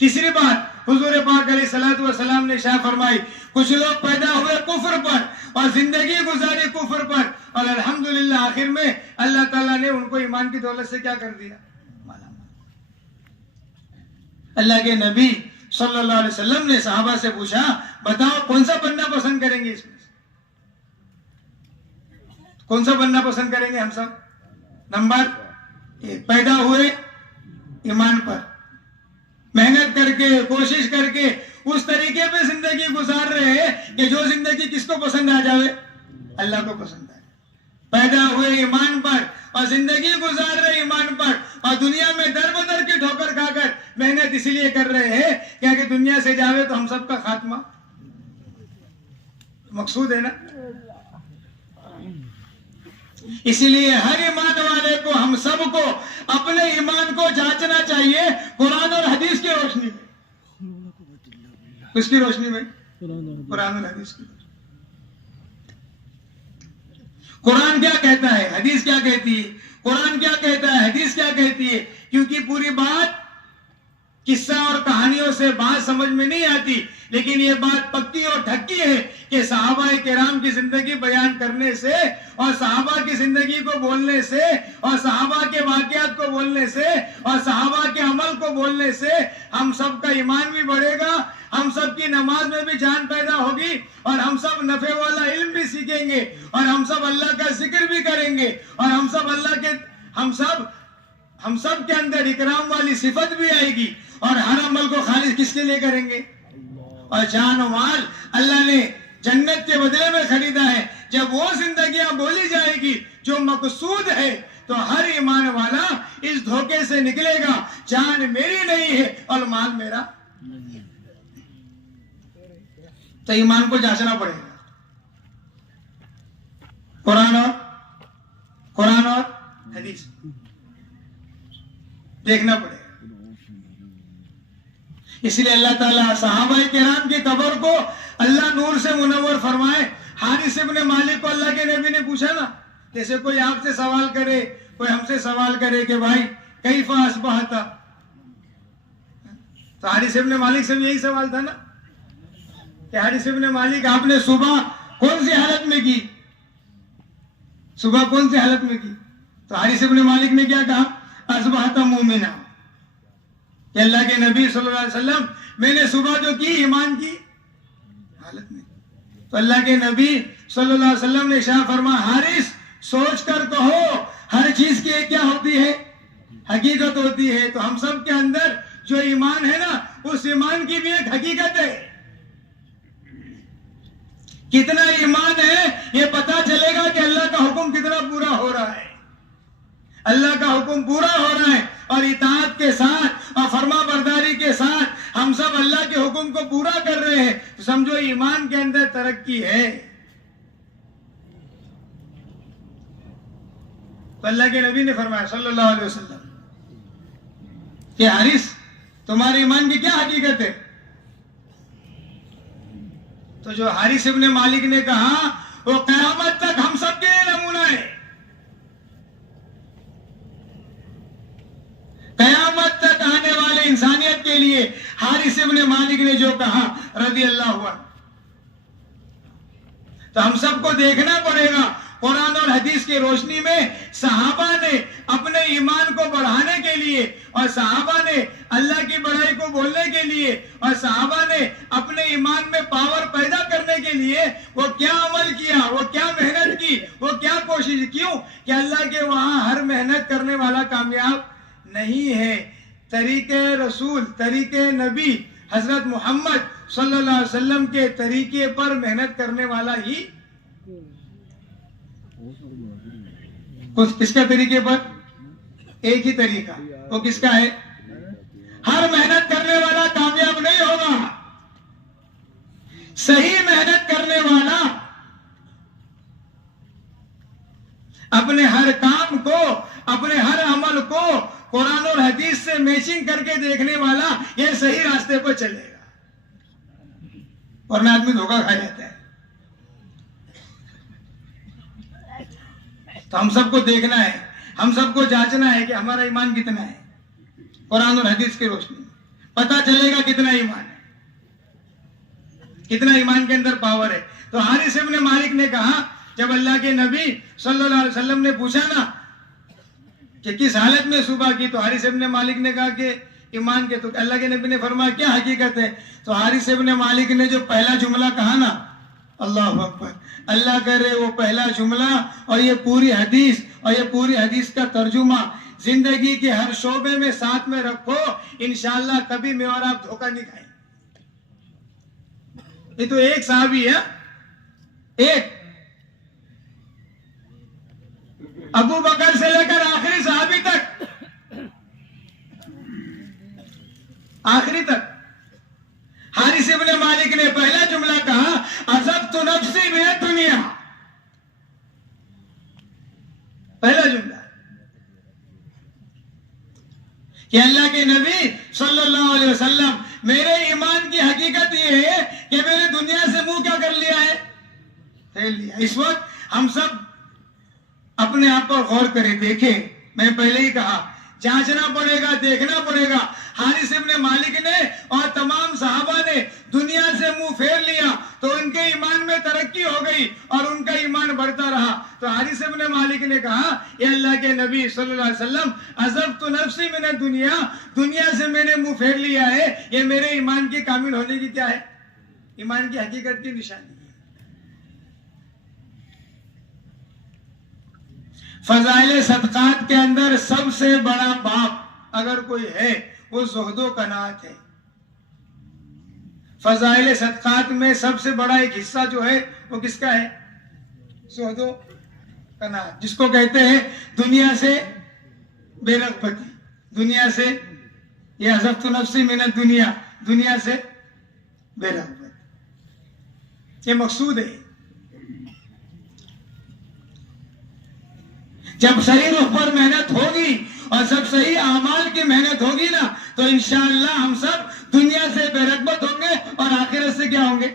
تیسری بات حضور پاک علیہ الصلوۃ والسلام نے ارشاد فرمائی کچھ لوگ پیدا ہوئے کفر پر اور زندگی گزاری کفر پر، اور الحمدللہ آخر میں اللہ تعالیٰ نے ان کو ایمان کی دولت سے کیا کر دیا، اللہ کے نبی صلی اللہ علیہ وسلم نے صحابہ سے پوچھا بتاؤ کون سا بننا پسند کریں گے، اس میں کون سا بننا پسند کریں گے ہم سب؟ نمبر 1 پیدا ہوئے ایمان پر، محنت کر کے کوشش کر کے اس طریقے پہ زندگی گزار رہے ہیں کہ جو زندگی کس کو پسند آ جاوے، اللہ کو پسند آئے۔ پیدا ہوئے ایمان پر اور زندگی گزار رہے ایمان پر، اور دنیا میں در بدر کی ٹھوکر کھا کر محنت اسی لیے کر رہے ہیں کہ اگر دنیا سے جاوے تو ہم سب کا خاتمہ مقصود ہے نا۔ اسی لیے ہر ایمان والے کو، ہم سب کو اپنے ایمان کو جانچنا چاہیے قرآن اور حدیث کی روشنی میں۔ کس کی روشنی میں؟ قرآن اور حدیث کی۔ قرآن کیا کہتا ہے، حدیث کیا کہتی ہے، قرآن کیا کہتا ہے، حدیث کیا کہتی ہے، کیونکہ پوری بات قصہ اور کہانیوں سے بات سمجھ میں نہیں آتی، لیکن یہ بات پکی اور ڈھکی ہے کہ صحابہ کرام کی زندگی بیان کرنے سے اور صحابہ کی زندگی کو بولنے سے اور صحابہ کے واقعات کو بولنے سے اور صحابہ کے عمل کو بولنے سے ہم سب کا ایمان بھی بڑھے گا، ہم سب کی نماز میں بھی جان پیدا ہوگی اور ہم سب نفع والا علم بھی سیکھیں گے اور ہم سب اللہ کا ذکر بھی کریں گے اور ہم سب کے اندر اکرام والی صفت بھی آئے گی اور ہر عمل کو خالص کس کے لیے کریں گے؟ اور جان و مال اللہ نے جنت کے بدلے میں خریدا ہے۔ جب وہ زندگیاں بولی جائے گی جو مقصود ہے تو ہر ایمان والا اس دھوکے سے نکلے گا، جان میری نہیں ہے اور مال میرا۔ تو ایمان کو جانچنا پڑے گا، قرآن اور حدیث دیکھنا پڑے گا۔ اس لیے اللہ تعالیٰ صحابہ کرام کی قبر کو اللہ نور سے منور فرمائے۔ حارث ابن مالک کو اللہ کے نبی نے پوچھا نا، جیسے کوئی آپ سے سوال کرے، کوئی ہم سے سوال کرے کہ بھائی کیف اصبحت، تو حارث ابن مالک سے بھی یہی سوال تھا نا کہ حارث ابن مالک آپ نے صبح کون سی حالت میں کی، صبح کون سی حالت میں کی؟ تو حارث ابن مالک نے کیا کہا؟ اصبحت مومنا، کہ اللہ کے نبی صلی اللہ علیہ وسلم میں نے صبح جو کی ایمان کی حالت میں۔ تو اللہ کے نبی صلی اللہ علیہ وسلم نے ارشاد فرمایا، حارث سوچ کر کہو، ہر چیز کی ایک کیا ہوتی ہے؟ حقیقت ہوتی ہے۔ تو ہم سب کے اندر جو ایمان ہے نا، اس ایمان کی بھی ایک حقیقت ہے۔ کتنا ایمان ہے یہ پتا چلے گا کہ اللہ کا حکم کتنا پورا ہو رہا ہے۔ اللہ کا حکم پورا ہو رہا ہے اور اطاعت کے ساتھ اور فرما برداری کے ساتھ ہم سب اللہ کے حکم کو پورا کر رہے ہیں، تو سمجھو ایمان کے اندر ترقی ہے۔ تو اللہ کے نبی نے فرمایا صلی اللہ علیہ وسلم کہ حارث تمہارے ایمان کی کیا حقیقت ہے؟ تو جو حارث ابن مالک نے کہا وہ قیامت تک ہم سب کے لیے نمونہ ہے، قیامت تک آنے والے انسانیت کے لیے حارث ابن مالک نے جو کہا رضی اللہ عنہ۔ تو ہم سب کو دیکھنا پڑے گا قرآن اور حدیث کی روشنی میں صحابہ نے اپنے ایمان کو بڑھانے کے لیے اور صحابہ نے اللہ کی بڑائی کو بولنے کے لیے اور صحابہ نے اپنے ایمان میں پاور پیدا کرنے کے لیے وہ کیا عمل کیا، وہ کیا محنت کی، وہ کیا کوشش، کیوں کہ اللہ کے وہاں ہر محنت کرنے والا کامیاب نہیں ہے۔ طریقے رسول، طریقے نبی حضرت محمد صلی اللہ علیہ وسلم کے طریقے پر محنت کرنے والا ہی، کس کا طریقے پر؟ ایک ہی طریقہ، وہ کس کا ہے؟ ہر محنت کرنے والا کامیاب نہیں ہوگا، صحیح محنت کرنے والا اپنے ہر کام کو، اپنے ہر عمل کو قرآن اور حدیث سے میچنگ کر کے دیکھنے والا یہ صحیح راستے پر چلے گا، ورنہ آدمی دھوکہ کھا جاتا ہے۔ تو ہم سب کو دیکھنا ہے، ہم سب کو جانچنا ہے کہ ہمارا ایمان کتنا ہے۔ قرآن اور حدیث کی روشنی میں پتہ چلے گا کتنا ایمان ہے، کتنا ایمان کے اندر پاور ہے۔ تو حارث ابن مالک نے کہا، جب اللہ کے نبی صلی اللہ علیہ وسلم نے پوچھا نا کہ کس حالت میں صبح کی، تو حارث ابن مالک نے کہا کہ ایمان کے، تو اللہ کے نبی نے فرمایا کیا حقیقت ہے؟ تو حارث ابن مالک نے جو پہلا جملہ کہا نا، اللہ اکبر، اللہ کرے وہ پہلا جملہ اور یہ پوری حدیث اور یہ پوری حدیث کا ترجمہ زندگی کے ہر شعبے میں ساتھ میں رکھو، انشاءاللہ کبھی میں اور آپ دھوکہ نہیں کھائیں۔ یہ تو ایک صحابی ہے، ایک ابو بکر سے لے کر آخری صحابی تک، آخری تک حارث ابن مالک نے پہلا جملہ کہا، عذبت نفسی من الدنیا، پہلا جملہ کہ اللہ کے نبی صلی اللہ علیہ وسلم میرے ایمان کی حقیقت یہ ہے کہ میں نے دنیا سے منہ کیا کر لیا ہے؟ پھیل لیا۔ اس وقت ہم سب اپنے آپ پر غور کریں، دیکھیں، میں پہلے ہی کہا جانچنا پڑے گا، دیکھنا پڑے گا۔ حارث ابن مالک نے اور تمام صحابہ نے دنیا سے منہ پھیر لیا تو ان کے ایمان میں ترقی ہو گئی اور ان کا ایمان بڑھتا رہا. تو حارث ابن مالک نے کہا اے اللہ کے نبی صلی اللہ علیہ وسلم عزبت نفسی من الدنیا، دنیا سے میں نے منہ پھیر لیا ہے، یہ میرے ایمان کے کامل ہونے کی کیا ہے؟ ایمان کی حقیقت کی نشانی ہے. فضائل صدقات کے اندر سب سے بڑا باب اگر کوئی ہے وہ زہد و قناعت ہے. فضائل صدقات میں سب سے بڑا ایک حصہ جو ہے وہ کس کا ہے؟ زہد و قناعت، جس کو کہتے ہیں دنیا سے بے رغبتی. دنیا سے یہ عزبت نفسی من الدنیا، دنیا سے بے رغبت، یہ مقصود ہے. جب صحیح رخ پر محنت ہوگی اور سب صحیح اعمال کی محنت ہوگی نا تو انشاءاللہ ہم سب دنیا سے بے رغبت ہوں گے اور آخرت سے کیا ہوں گے؟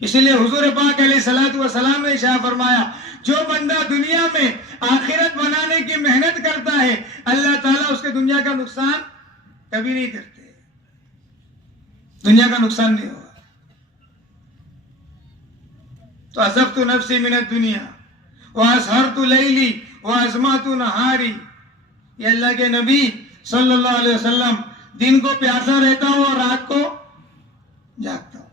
اسی لیے حضور پاک علیہ الصلوۃ والسلام نے ارشاد فرمایا جو بندہ دنیا میں آخرت بنانے کی محنت کرتا ہے اللہ تعالیٰ اس کے دنیا کا نقصان کبھی نہیں کرتے، دنیا کا نقصان نہیں ہوگا. تو عزبت نفسی من الدنیا واسہرت لیلی وازمعت نہاری. یہ اللہ کے نبی صلی اللہ علیہ وسلم دن کو پیاسا رہتا ہوں اور رات کو جاگتا ہوں.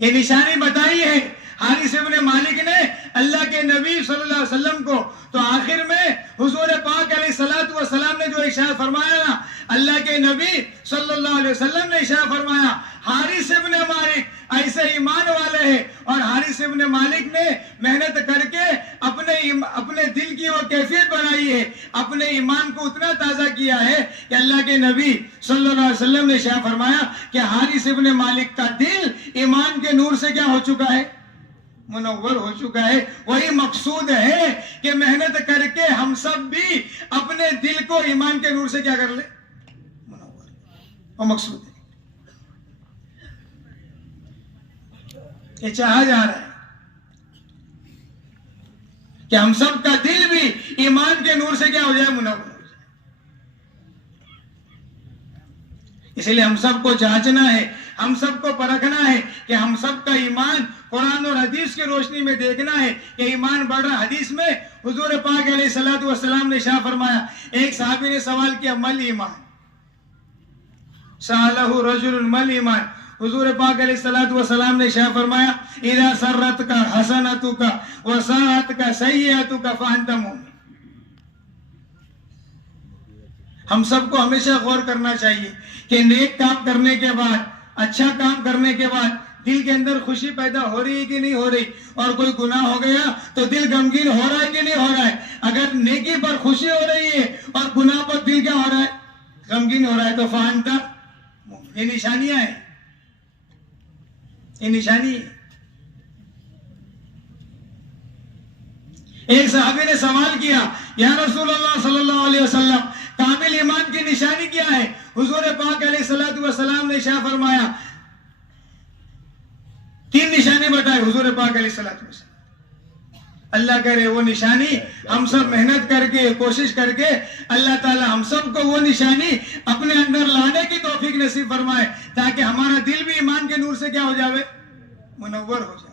یہ نشانی بتائی ہے حارث ابن مالک نے اللہ کے نبی صلی اللہ علیہ وسلم کو. تو آخر میں حضور پاک علیہ الصلوۃ والسلام نے جو ارشاد فرمایا نا، اللہ کے نبی صلی اللہ علیہ وسلم نے ارشاد فرمایا حارث ابن مالک ایسے ایمان والے ہیں، اور حارث ابن مالک نے محنت کر کے اپنے دل کی وہ کیفیت بنائی ہے، اپنے ایمان کو اتنا تازہ کیا ہے کہ اللہ کے نبی صلی اللہ علیہ وسلم نے ارشاد فرمایا کہ حارث ابن مالک کا دل ایمان کے نور سے کیا ہو چکا ہے؟ منور ہو چکا ہے. وہی مقصود ہے کہ محنت کر کے ہم سب بھی اپنے دل کو ایمان کے نور سے کیا کر لیں؟ منور. وہ مقصود ہے، یہ چاہا جا رہا ہے کہ ہم سب کا دل بھی ایمان کے نور سے کیا ہو جائے؟ منور ہو جائے. اسی لیے ہم سب کو جانچنا ہے، ہم سب کو پرکھنا ہے کہ ہم سب کا ایمان قرآن اور حدیث کی روشنی میں دیکھنا ہے کہ ایمان بڑھ رہا. حدیث میں حضور پاک علیہ الصلوۃ والسلام نے ارشاد فرمایا، ایک صحابی نے سوال کیا مل ایمان، سألہ رجل مل ایمان. حضور پاک علیہ الصلوۃ والسلام نے ارشاد فرمایا اذا سرتک حسنتک وساءتک سیئتک فانت مؤمن. ہم سب کو ہمیشہ غور کرنا چاہیے کہ نیک کام کرنے کے بعد، اچھا کام کرنے کے بعد دل کے اندر خوشی پیدا ہو رہی ہے کہ نہیں ہو رہی، اور کوئی گناہ ہو گیا تو دل غمگین ہو رہا ہے کہ نہیں ہو رہا ہے. اگر نیکی پر خوشی ہو رہی ہے اور گناہ پر دل کیا ہو رہا ہے؟ غمگین ہو رہا ہے. تو فانت مؤمن. یہ نشانیاں ہیں، یہ نشانی ہے. ایک صحابی نے سوال کیا یا رسول اللہ صلی اللہ علیہ وسلم کامل ایمان کی نشانی کیا ہے؟ حضور پاک علیہ الصلوۃ والسلام نے ارشاد فرمایا 3 نشانی بتائے حضور پاک علیہ الصلوۃ والسلام. اللہ کرے وہ نشانی ہم سب محنت کر کے کوشش کر کے اللہ تعالی ہم سب کو وہ نشانی اپنے اندر لانے کی توفیق نصیب فرمائے تاکہ ہمارا دل بھی ایمان کے نور سے کیا ہو جاوے؟ منور ہو جائے.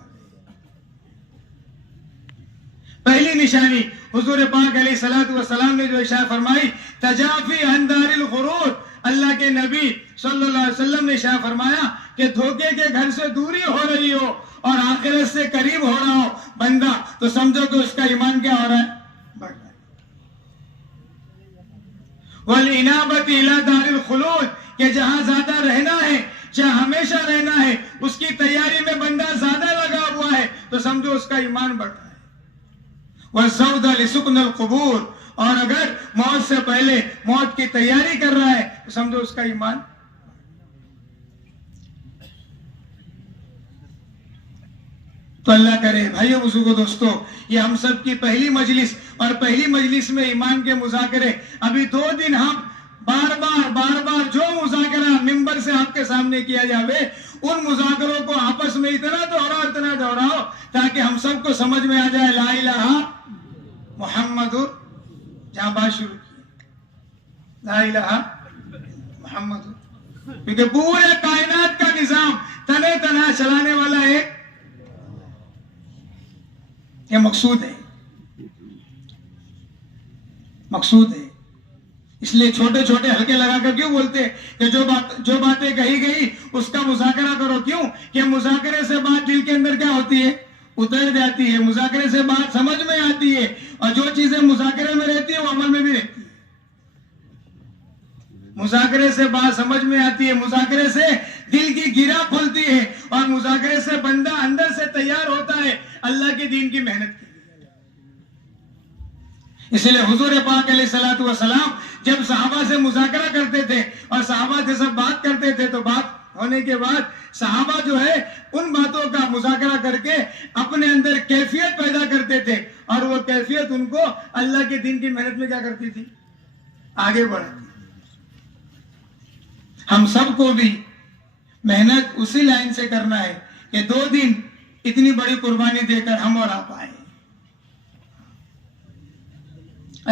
پہلی نشانی حضور پاک علیہ الصلوۃ والسلام نے جو ارشاد فرمائی تجافی عن دار الغرور. اللہ کے نبی صلی اللہ علیہ وسلم نے ارشاد فرمایا کہ دھوکے کے گھر سے دوری ہو رہی ہو اور آخرت سے قریب ہو رہا ہو بندہ تو سمجھو کہ اس کا ایمان کیا ہو رہا ہے؟ بڑھ رہا ہے. والانابۃ الی دار الخلود، کہ جہاں زیادہ رہنا ہے، جہاں ہمیشہ رہنا ہے، اس کی تیاری میں بندہ زیادہ لگا ہوا ہے تو سمجھو اس کا ایمان بڑھ رہا ہے. والزود لسکن القبور، اور اگر موت سے پہلے موت کی تیاری کر رہا ہے تو سمجھو اس کا ایمان. تو اللہ کرے بھائیو بزرگو دوستو، یہ ہم سب کی پہلی مجلس، اور پہلی مجلس میں ایمان کے مذاکرے. ابھی 2 دن ہم بار بار جو مذاکرہ ممبر سے آپ کے سامنے کیا جاوے ان مذاکروں کو آپس میں اتنا دہراؤ تاکہ ہم سب کو سمجھ میں آ جائے لا الہ محمد. جہاں بات شروع کی لا الہ محمد، کیونکہ پورے کائنات کا نظام تنے تنہا چلانے والا ایک یہ مقصود ہے، مقصود ہے۔ اس لیے چھوٹے چھوٹے ہلکے لگا کر کیوں بولتے کہ جو باتیں کہی گئی اس کا مذاکرہ کرو؟ کیوں کہ مذاکرے سے بات دل کے اندر کیا ہوتی ہے؟ اتر جاتی ہے۔ مذاکرے سے بات سمجھ میں آتی ہے، اور جو چیزیں مذاکرے میں رہتی ہے وہ عمل میں بھی رہتی ہے۔ مذاکرے سے بات سمجھ میں آتی ہے، مذاکرے سے دل کی گرہ کھلتی ہے، اور مذاکرے سے بندہ اندر سے تیار ہوتا ہے اللہ کے دین کی محنت کے لیے۔ اس لیے حضور پاک علیہ الصلوۃ والسلام جب صحابہ سے مذاکرہ کرتے تھے اور صحابہ سے سب بات کرتے تھے، تو بات ہونے کے بعد صحابہ جو ہے ان باتوں کا مذاکرہ کر کے اپنے اندر کیفیت پیدا کرتے تھے، اور وہ کیفیت ان کو اللہ کے دین کی محنت میں کیا کرتی تھی؟ آگے بڑھاتی۔ ہم سب کو بھی محنت اسی لائن سے کرنا ہے کہ 2 دن اتنی بڑی قربانی دے کر ہم اور آپ آئیں۔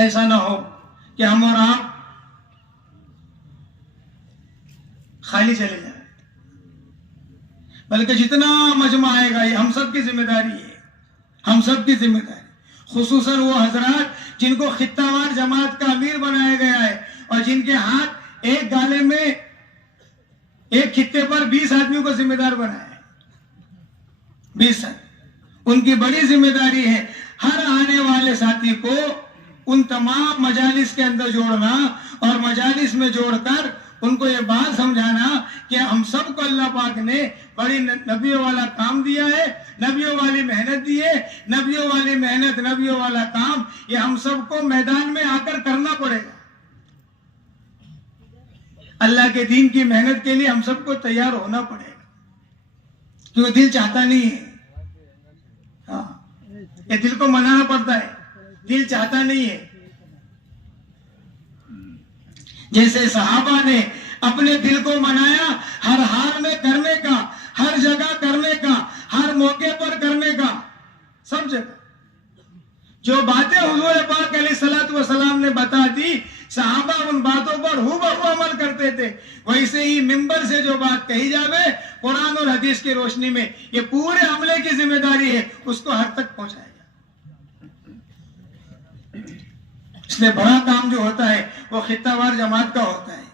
ایسا نہ ہو کہ ہم اور آپ خالی چلے جائیں، بلکہ جتنا مجمع آئے گا یہ ہم سب کی ذمہ داری ہے، ہم سب کی ذمہ داری، خصوصاً وہ حضرات جن کو خطہ وار جماعت کا امیر بنایا گیا ہے، اور جن کے ہاتھ ایک گالے میں ایک خطے پر 20 آدمیوں کو ذمہ دار بنایا ہے، 20 ان کی بڑی ذمہ داری ہے ہر آنے والے ساتھی کو ان تمام مجالس کے اندر جوڑنا، اور مجالس میں جوڑ کر ان کو یہ بات سمجھانا کہ ہم سب کو اللہ پاک نے بڑی نبیوں والا کام دیا ہے، نبیوں والی محنت دی ہے، نبیوں والی محنت، نبیوں والا کام یہ ہم سب کو میدان میں آ کر کرنا پڑے گا۔ اللہ کے دین کی محنت کے لیے ہم سب کو تیار ہونا پڑے گا، کیونکہ دل چاہتا نہیں ہے، ہاں یہ دل کو منانا پڑتا ہے، دل چاہتا نہیں ہے۔ جیسے صحابہ نے اپنے دل کو منایا ہر حال میں کرنے کا، ہر جگہ کرنے کا، ہر موقع پر کرنے کا، سب جگہ جو باتیں حضور پاک علیہ الصلوۃ والسلام نے بتا دی، صحابہ ان باتوں پر ہو بہو عمل کرتے تھے۔ ویسے ہی منبر سے جو بات کہی جاوے قرآن اور حدیث کی روشنی میں، یہ پورے عملے کی ذمہ داری ہے اس کو ہر تک پہنچائے گا۔ اس لیے بڑا کام جو ہوتا ہے وہ خطہ وار جماعت کا ہوتا ہے۔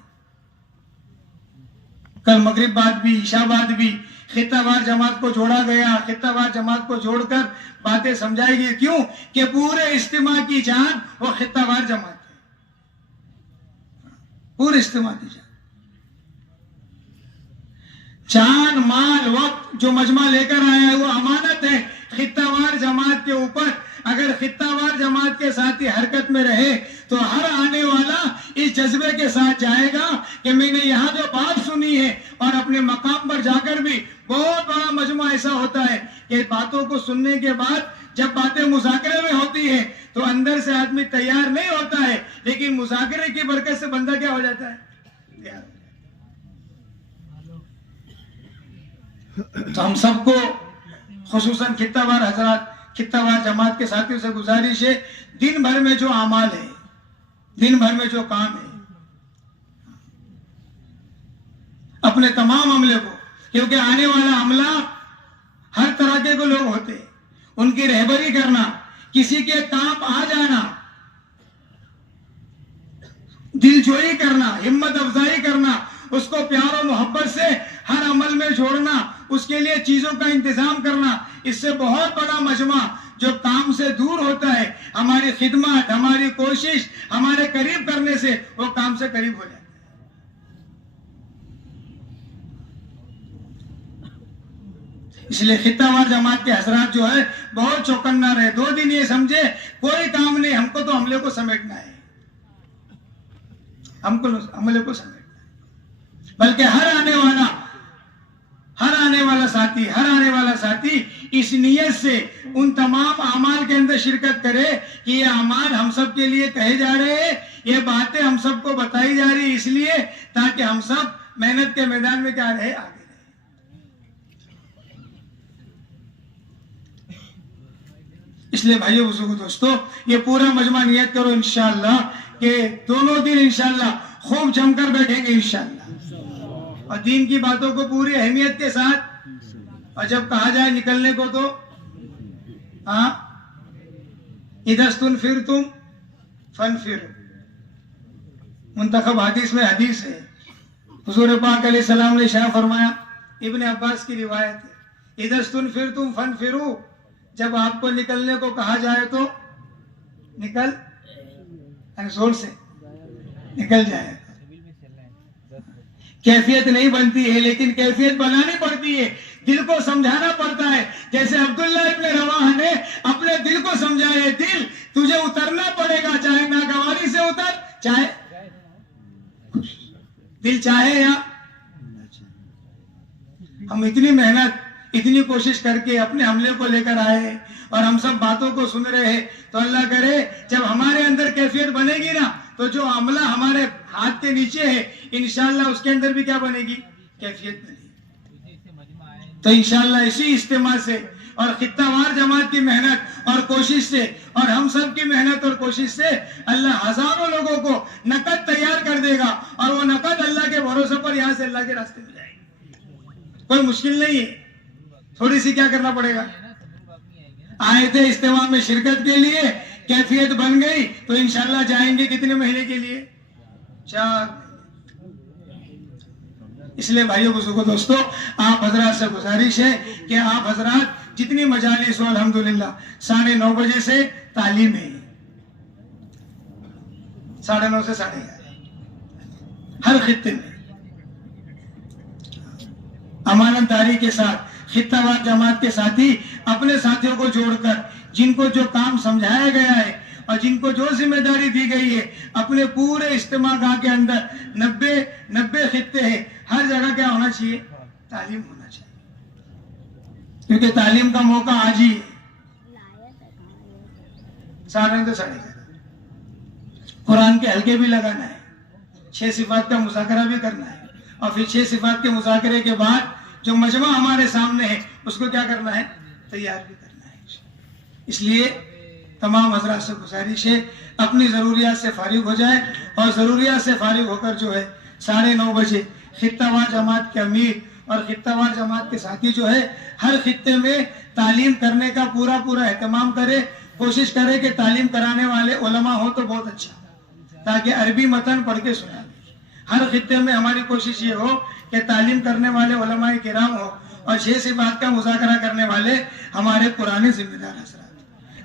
کل مغرب بعد بھی، عشاء بعد بھی خطہ وار جماعت کو جوڑا گیا، خطہ وار جماعت کو جوڑ کر باتیں سمجھائی گئی۔ کیوں کہ پورے اجتماع کی جان وہ خطہ وار جماعت ہے، پورے اجتماع کی جان مال وقت جو مجمع لے کر آیا ہے وہ امانت ہے خطہ وار جماعت کے اوپر۔ اگر خطہ وار جماعت کے ساتھ حرکت میں رہے تو ہر آنے والا اس جذبے کے ساتھ جائے گا کہ میں نے یہاں جو بات سنی ہے، اور اپنے مقام پر جا کر بھی بہت بڑا مجمع ایسا ہوتا ہے کہ باتوں کو سننے کے بعد جب باتیں مذاکرے میں ہوتی ہیں تو اندر سے آدمی تیار نہیں ہوتا ہے، لیکن مذاکرے کی برکت سے بندہ کیا ہو جاتا ہے؟ تو ہم سب کو خصوصاً خطہ وار حضرات، خطہ وار جماعت کے ساتھیوں سے گزارش ہے، دن بھر میں جو اعمال ہے، دن بھر میں جو کام ہے، اپنے تمام عملے کو، کیونکہ آنے والا عملہ ہر طرح کے کو لوگ ہوتے ہیں، ان کی رہبری کرنا، کسی کے کام آ جانا، دل جوئی کرنا، ہمت افزائی کرنا، اس کو پیار و محبت سے ہر عمل میں جوڑنا، اس کے لیے چیزوں کا انتظام کرنا، اس سے بہت بڑا مجمع جو کام سے دور ہوتا ہے، ہماری خدمت، ہماری کوشش ہمارے قریب کرنے سے وہ کام سے قریب ہو جاتا ہے۔ اس لیے خطہ وار جماعت کے حضرات جو ہے بہت چوکنا رہے، 2 دن یہ سمجھے کوئی کام نہیں، ہم کو تو عملے کو سمیٹنا ہے، ہم کو عملے کو سمیٹنا ہے، بلکہ ہر آنے والا ساتھی اس نیت سے ان تمام اعمال کے اندر شرکت کرے کہ یہ اعمال ہم سب کے لیے کہے جا رہے ہیں، یہ باتیں ہم سب کو بتائی جا رہی اس لیے تاکہ ہم سب محنت کے میدان میں کیا رہے، آگے رہے۔ اس لیے بھائیو بزرگو دوستو، یہ پورا مجمع نیت کرو انشاءاللہ کہ دونوں دن انشاءاللہ خوب جم کر بیٹھیں گے انشاءاللہ۔ اور دین کی باتوں کو پوری اہمیت کے ساتھ، اور جب کہا جائے نکلنے کو تو ہاں اذا استنفرتم فانفروا. منتخب حدیث میں حدیث ہے، حضور پاک علیہ السلام نے شاہ فرمایا، ابن عباس کی روایت ہے، اذا استنفرتم فانفروا، جب آپ کو نکلنے کو کہا جائے تو نکل، یعنی زور سے نکل جائے. کیفیت نہیں بنتی ہے لیکن کیفیت بنانی پڑتی ہے، دل کو سمجھانا پڑتا ہے. جیسے عبداللہ ابن رواحہ نے اپنے دل کو سمجھایا، دل تجھے اترنا پڑے گا، چاہے ناگواری سے اتر، چاہے دل چاہے یا. ہم اتنی محنت، اتنی کوشش کر کے اپنے عملے کو لے کر آئے ہیں اور ہم سب باتوں کو سن رہے ہیں، تو اللہ کرے جب ہمارے اندر کیفیت بنے گی نا، تو جو عملہ ہمارے ہاتھ کے نیچے ہے انشاءاللہ اس کے اندر بھی کیا بنے گی؟ کیفیت بنے گی. تو انشاءاللہ اسی اجتماع سے اور خطہ وار جماعت کی محنت اور کوشش سے اور ہم سب کی محنت اور کوشش سے اللہ ہزاروں لوگوں کو نقد تیار کر دے گا، اور وہ نقد اللہ کے بھروسے پر یہاں سے اللہ کے راستے میں جائے گی. کوئی مشکل نہیں ہے، تھوڑی سی کیا کرنا پڑے گا. آئے تھے اجتماع میں شرکت کے لیے، کیفیت بن گئی تو انشاءاللہ جائیں گے کتنے مہینے کے لیے؟ 4. اس لیے بھائیو بزرگو دوستو، آپ حضرات سے گزارش ہے کہ آپ حضرات جتنی مجالس ہو الحمدللہ 9:30 بجے سے تعلیم ہے، 9:30 سے 11:30 ہر خطے میں امانت داری کے ساتھ خطہ وار جماعت کے ساتھی اپنے ساتھیوں کو جوڑ کر جن کو جو کام سمجھایا گیا ہے اور جن کو جو ذمہ داری دی گئی ہے، اپنے پورے اجتماع گاہ کے اندر 90 خطے ہیں، ہر جگہ کیا ہونا چاہیے؟ تعلیم ہونا چاہیے، کیونکہ تعلیم کا موقع آج ہی ہے. 9:30 سے 11:30 قرآن کے حلقے بھی لگانا ہے، 6 صفات کا مذاکرہ بھی کرنا ہے، اور پھر 6 صفات کے مذاکرے کے بعد جو مجمع ہمارے سامنے ہے اس کو کیا کرنا ہے؟ تیار بھی کرنا ہے. اس لیے تمام حضرات سے گزارش ہے اپنی ضروریات سے فارغ ہو جائے، اور ضروریات سے فارغ ہو کر جو ہے 9:30 بجے خطہ وار جماعت کے امیر اور خطہ وار جماعت کے ساتھی جو ہے ہر خطے میں تعلیم کرنے کا پورا اہتمام کرے، کوشش کرے کہ تعلیم کرانے والے علماء ہوں تو بہت اچھا، تاکہ عربی متن پڑھ کے سنا. ہر خطے میں ہماری کوشش یہ ہو کہ تعلیم کرنے والے علماء کرام ہو، اور 6 صفات کا مذاکرہ کرنے والے ہمارے پرانے ذمہ دار حضرات.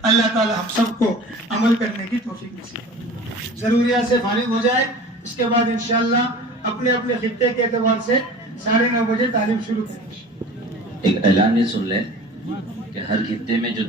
اللہ تعالی ہم سب کو عمل کرنے کی توفیق نصیب کرے. ضروریات سے فارغ ہو جائے، اس کے بعد انشاءاللہ اپنے اپنے خطے کے اعتبار سے 9:30 بجے تعلیم شروع کریں. ایک اعلان یہ سن لیں کہ ہر خطے میں جو 2